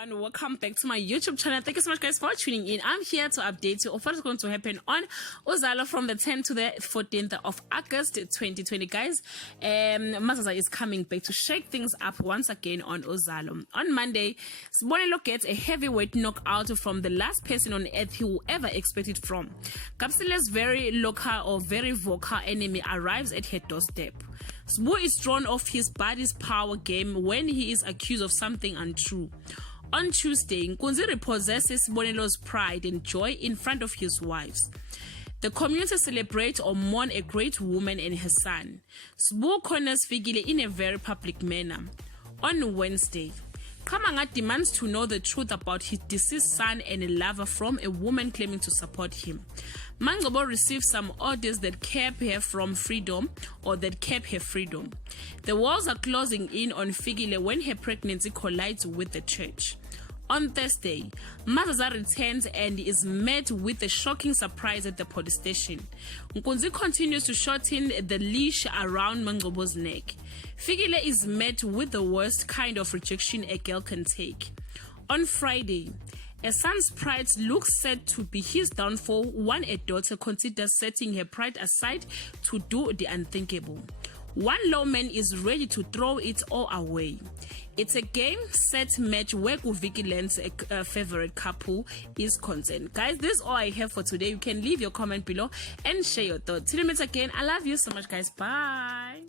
everyone, welcome back to my YouTube channel. Thank you so much guys for tuning in. I'm here to update you of what's going to happen on Uzalo from the 10th to the 14th of August 2020 guys. Mazaza is coming back to shake things up once again on Uzalo. On Monday, Sibonelo gets a heavyweight knockout from the last person on earth he will ever expect it from. Kapsile's very local or very vocal enemy arrives at her doorstep. Sbu is thrown off his body's power game when he is accused of something untrue. On Tuesday, Nkunzi repossesses Sibonelo's pride and joy in front of his wives. The community celebrates or mourn a great woman and her son. Sbu corners Fikile in a very public manner. On Wednesday, Kamanga demands to know the truth about his deceased son and a lover from a woman claiming to support him. Mangcobo receives some orders that kept her from freedom or that kept her freedom. The walls are closing in on Fikile when her pregnancy collides with the church. On Thursday, Mazaza returns and is met with a shocking surprise at the police station. Nkunzi continues to shorten the leash around Mangcobo's neck. Fikile is met with the worst kind of rejection a girl can take. On Friday, a son's pride looks set to be his downfall when a daughter considers setting her pride aside to do the unthinkable. One lawman is ready to throw it all away. It's a game set match where Vigilan's favorite couple is concerned. Guys, this is all I have for today. You can leave your comment below and share your thoughts. Till we meet again, I love you so much guys. Bye.